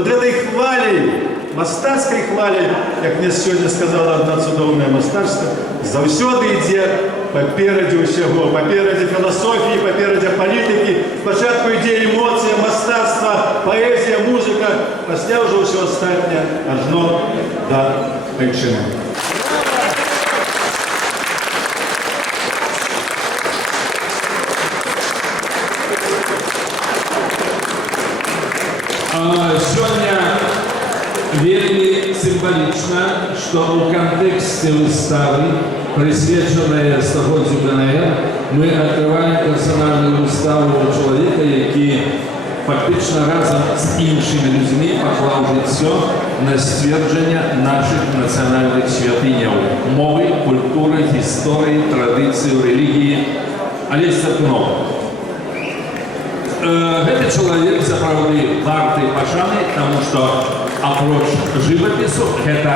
Вот этой хвалей, мастарской хвалей, как мне сегодня сказала одна цудовная мастарства, завсёды ідзе паперадзе ўсяго, паперадзе філасофіі, паперадзе палітыкі, спачатку ідзе эмоцыя, мастацтва, паэзія, музыка, пасля ўжо ўсё астатняе ажно да айчыны. Сегодня вельми символично, что в контексте выставы, присвяченной стагоддзю КНР, мы открываем персональную выставу человека, який фактично разом з іншими людьми поклав життя на ствердження наших національних святиняв – мови, культури, історії, традиції, релігії. Олесь Церкунов. Этот человек, сапраўды, варты пашаны, потому что апроч живопису, это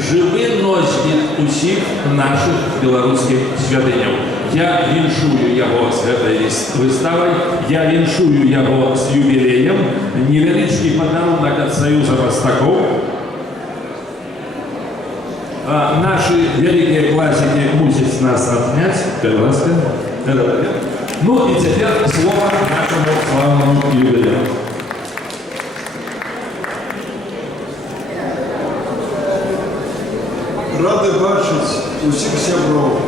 живы носьбіт усіх наших белорусских святыняў. Я віншую яго з гэтай выставай, я віншую яго з юбілеем, невялічкі падарунак ад Саюза мастакоў. Наши великие классики мусят нас отнять. Ну и теперь слово нашему славному юбилею. Рады бачить усіх сябров,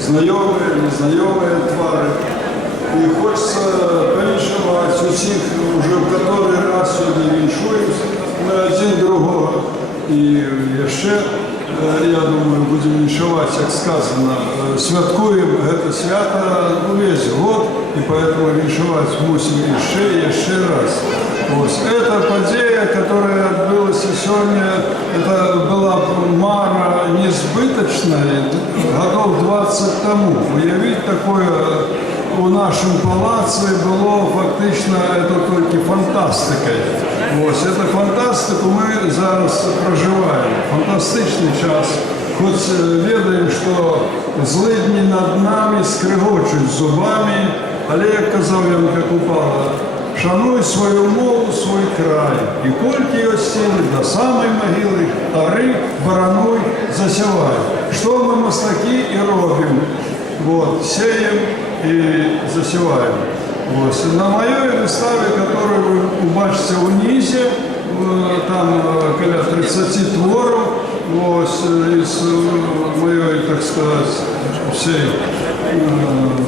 знайомі, незнайомі твари. І хочеться повіншувати усіх, уже в котрий раз сьогодні віншуємося, ми один другого. І ще, я думаю, будемо віншувати, як сказано, святкуємо це свято весь год, і тому віншувати мусимо ще раз. Эта подея, которая отбылась сегодня, это была мара несбыточная, годов 20 тому. Уявить такое у нашем палаце было фактично это только фантастикой. Эту фантастику мы зараз проживаем. Фантастичный час. Хоть ведаем, что злидні над нами скригочуть зубами, але, як казав Янка Купала, шануй свою мову, свой край, і кольки його стіни до самої могили, ори, барануй, засявай. Що ми мастаки і робимо? Сеем и засеваем. На моей выставе, которую вы убачите у низе, там около 30 творов, из моей, так сказать,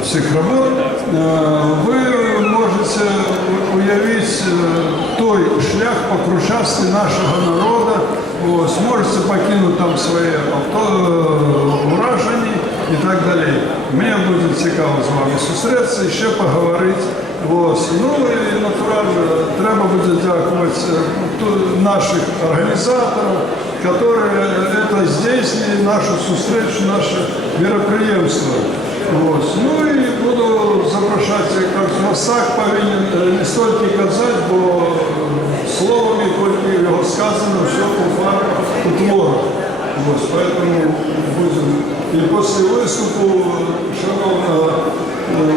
всех работ, вы можете уявить той шлях покручастый нашего народа, сможете покинуть там свои уражения и так далее. Мне будет цікаво з вами зустрітися, ще поговорити. Ну і натурально треба буде дякувати наших організаторів, які здійснили нашу зустрічу, наше мероприємство. Ну і буду запрошати, як мастак повинен не стільки казати, бо словами тільки його сказано, все по факту твору. Поэтому будем. И после выступа шановного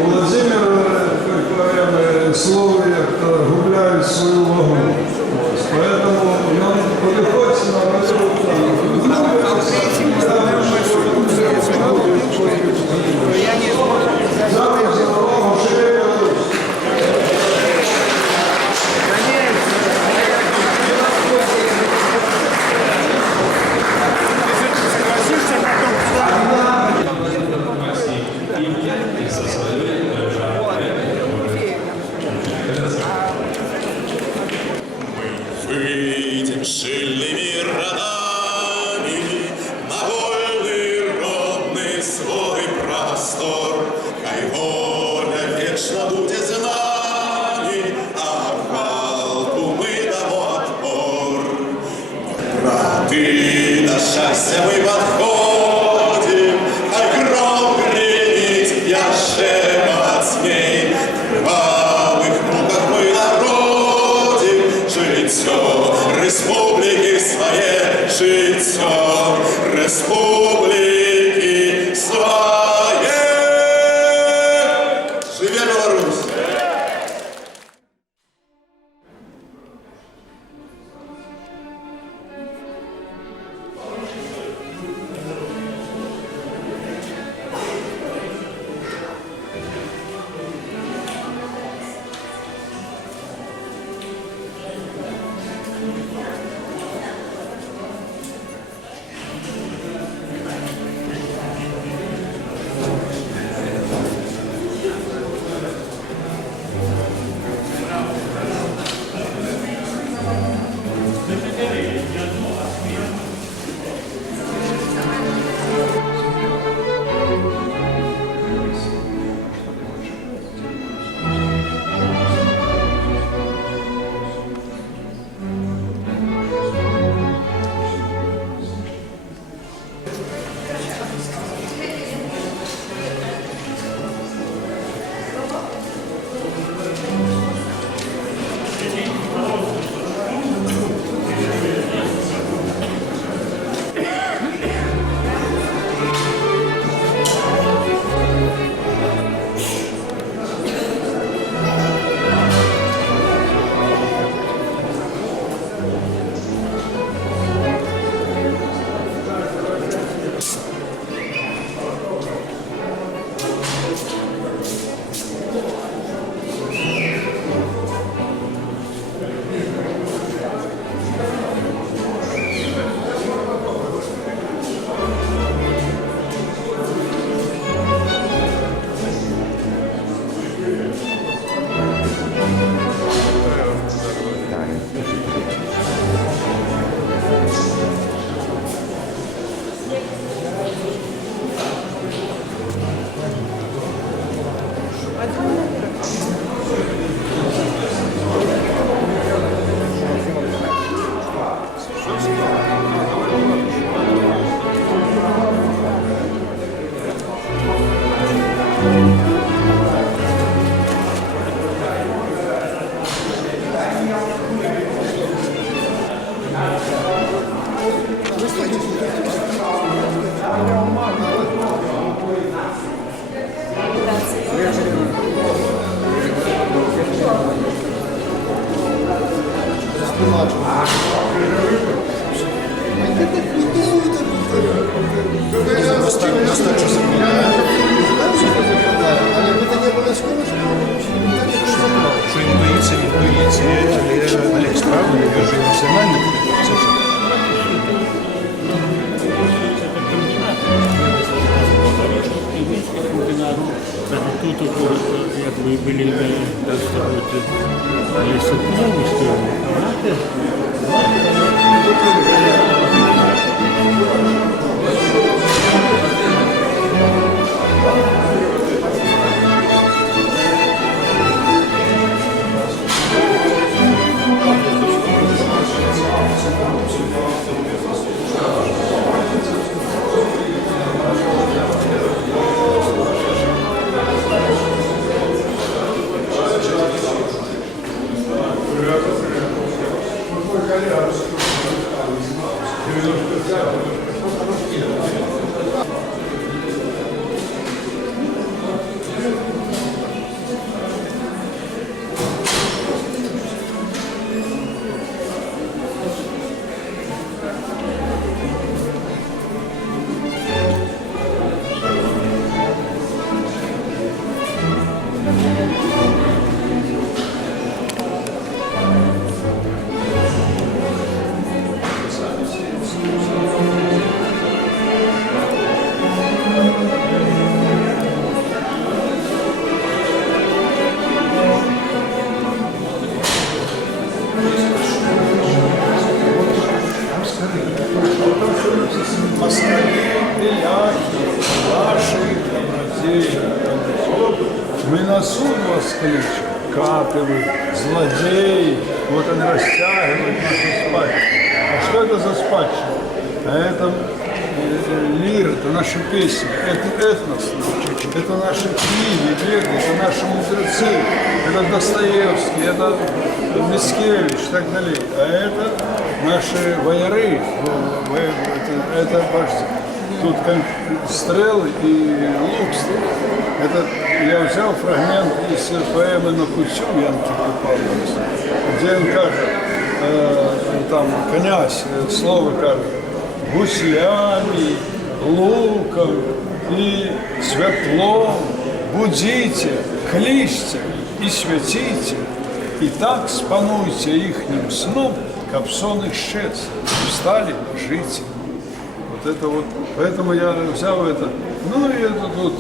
Владимира, как говорят, слово губляют свою вагу. Поэтому нам подходит на Выйдем шильными родами на вольный родный свой простор. Хай воля вечно будет за нами, а гвалту мы дамо отпор. Браты, до счастья мы подходим, хай гром гремит, яще мацней. В кровавых муках мы народим життя республіки своє, життя республіки своє. Живе Білорусь! тут якби були, так сказати, лісоповністю, а москали, беляки, наши добродеи. Мы на суд вас кличем, капелы, злодеи. Вот они растягивают нашу спадщину. А что это за спадщина? А это лир, это наши песни, это этнос, это наши книги, веды, это наши мудрецы, это Достоевский, это Мицкевич и так далее. А это наши вояры, это бачите, тут стрелы и лук стоит. Это я взял фрагмент из поэмы «На кучу» Янки Павловича, где он кажет, там князь, слово кажет, гуслями, луком и светлом будите, кличьте и светите, и так спануйте ихним сном, как сон исчез, встали жить. Вот это вот, поэтому я взял это. Ну и это тут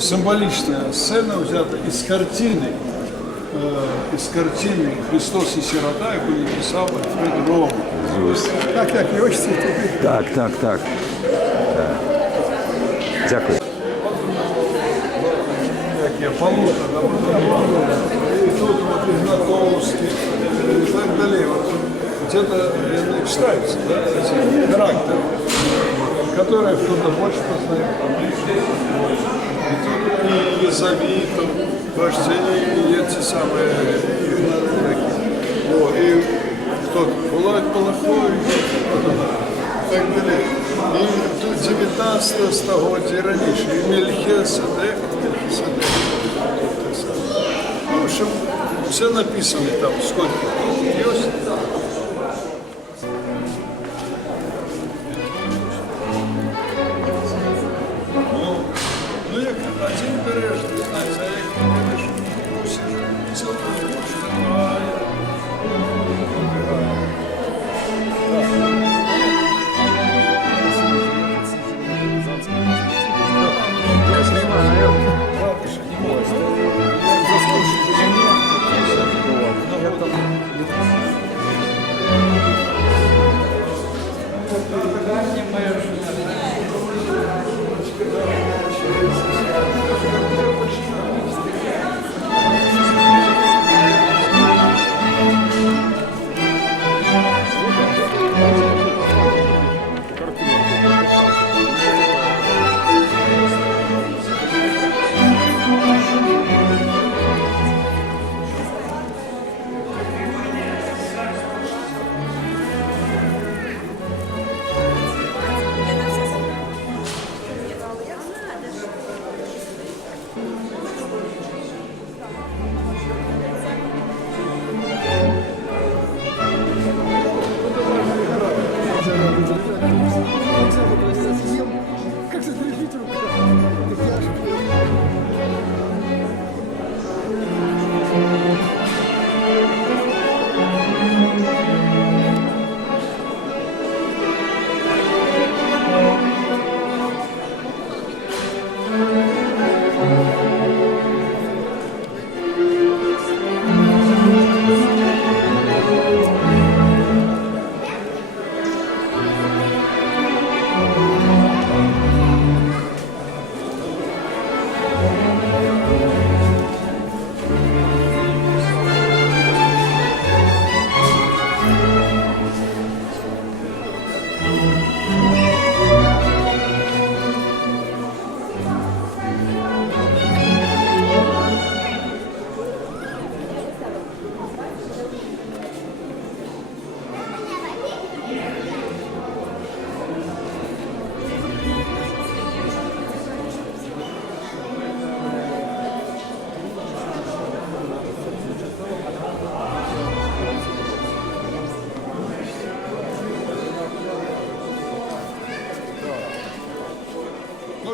символичная сцена взята из картины «Христос и сирота», яку написав Альфред Ром. Так, і ось це. Так. Дякую. Як я полотна, и тут вот Игнатовский и так далее. Вот где-то читаются, да, эти характеры, которые кто-то больше познает, а ближе. И Елизаветов, и эти самые и кто-то Булат Балахович, и так далее. И тут 19 століття раніше, і Мельхиседек. В общем, все написано там, сколько есть. Ну, як один береш, ти знаєш, а як не береш, мусиш цілу ніч тримає.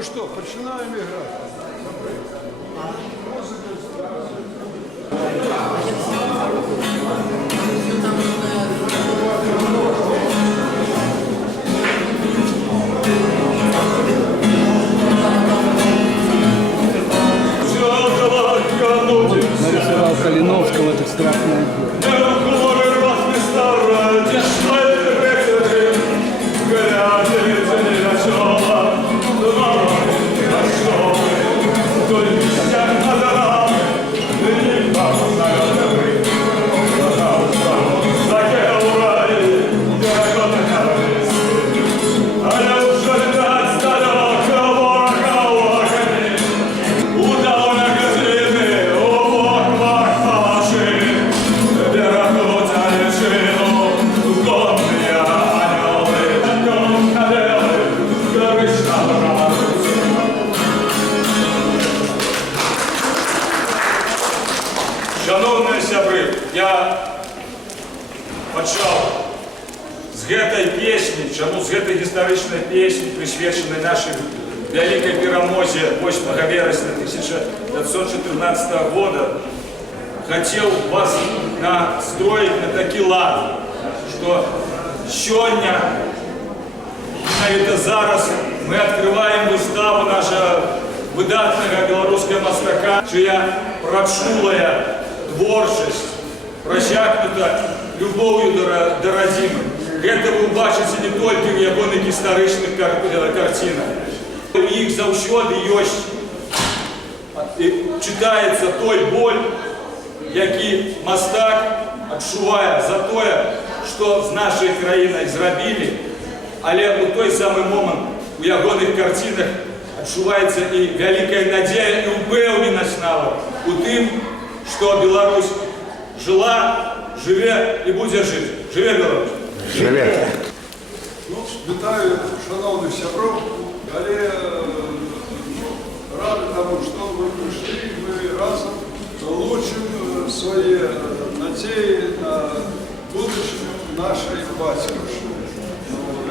Ну что, починаем играть. Нарисовал Калиновского, это страшное. Шановні сябри, я почав з гэтай песні, чаму з гэтай гістарычнай песні, присвечанай нашай вялікай перамозе 8 верасня 1914 года, хотел вас настроить на такі лад, что сегодня, навіть зараз, мы открываем выставу нашего выдатного белорусского мастака, чья прочнулая творчесть просякнута любов'ю до родимых. Это вы убачите не только в ягоных гістарычных картинах. У них заўсёды ёсць і читаецца той боль, які мастак адчувае за тое, што з нашай краінай зрабілі, але у той самы момант у ягоных карцінах адчуваецца і вялікая надзея і ўпэўненасць нават у тым, што Беларусь жила, жыве і будзе жыць. Жыве Беларусь! Живет. Ну, вітаю шановних сябров, але ради тому, що ви прийшли, ми разом получимо свої надії на будущее нашої батьківщини.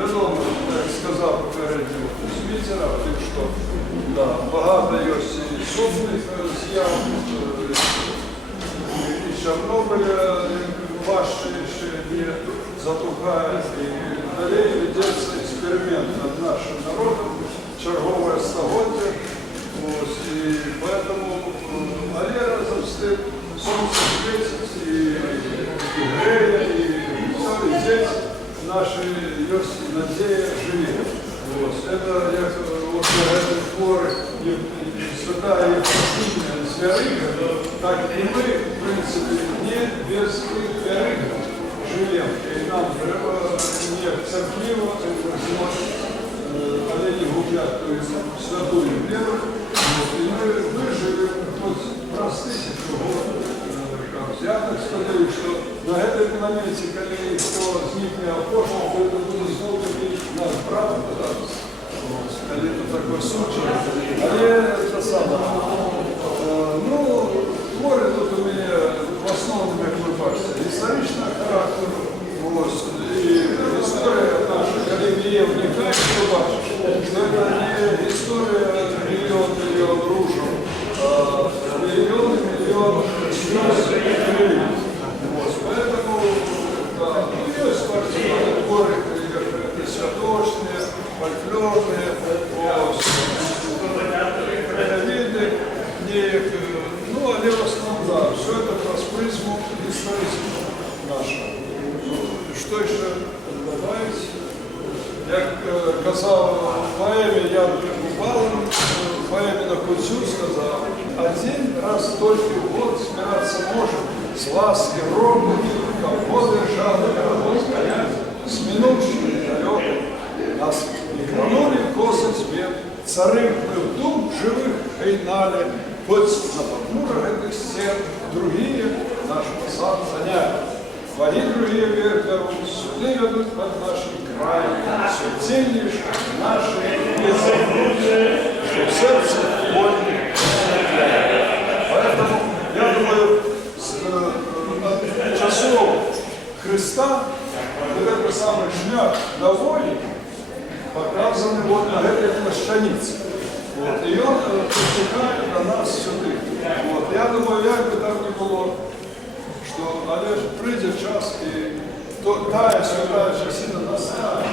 Відомо, як сказав попередньо спікера, що да, багато є і сумних з'яв, і Чорнобиля важче ще не затухає, і далі ведеться експеримент над нашим народом, чергове стагоддя. І поэтому, але разом з тим сонце світить, і греє, і все, і здесь наші є надія живі. Это як вот эти хворы святая Ефросинья Свярыга, так и мы, в принципе, не без Свярыга живем. И нам треба не церквиво, але не гублять, то есть святую веру. И мы живем хоть простых чего. Я так скажу, что на этом моменте, когда кто зникне опошел, то это будет снова-таки наш брат, когда это такой случай. А это самое. Ну, творы тут у меня в основном, как вы бачите, историчного характера. И история наша, когда ее вникаешь, то бачишь, что это не история миллион ружей, а миллион поэтому, да, есть горы святочные, фольклорные, виды, ну, а в основном, да, все это под призму исторического нашего. Что еще добавить? Як казав в поэмі Ян Купалин, в поэмі на Куцю сказав, один раз только в год збиратися можем с ласки ровно, как воды жадные разгонять, с минувшим далеком. Нас не кранули косы цвет, цары мы в дум живых гейнали, хоть на подмурах этих стен другие наш посад заняли. Твои другие вверх берут, суды ведут под нашим краем, все тень лишь наши беззабудные, что в сердце больно. Поэтому, я думаю, с часов Христа вот этот самый шмяк на воле показаны вот на этой плащанице. От. І він чекає на нас сюди. От. Я думаю, як би там не було, що, але ж прийде час, і тая свята частина настане.